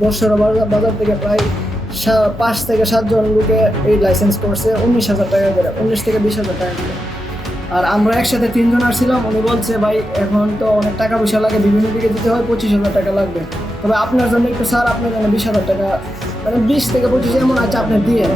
বর্ষর বাজার থেকে প্রায় 5 থেকে 7 জন লোকে এই লাইসেন্স করছে 19,000 টাকা করে, 19 থেকে 20,000 টাকা করে। আর আমরা একসাথে 3 জন আসছিলাম। উনি বলছে ভাই এখন তো অনেক টাকা পয়সা লাগে, বিভিন্ন দিকে দিতে হয়, 25,000 টাকা লাগবে, তবে আপনার জন্য একটু স্যার আপনার জন্য 20,000 টাকা, মানে 20 থেকে 25 এমন আছে আপনি দিয়ে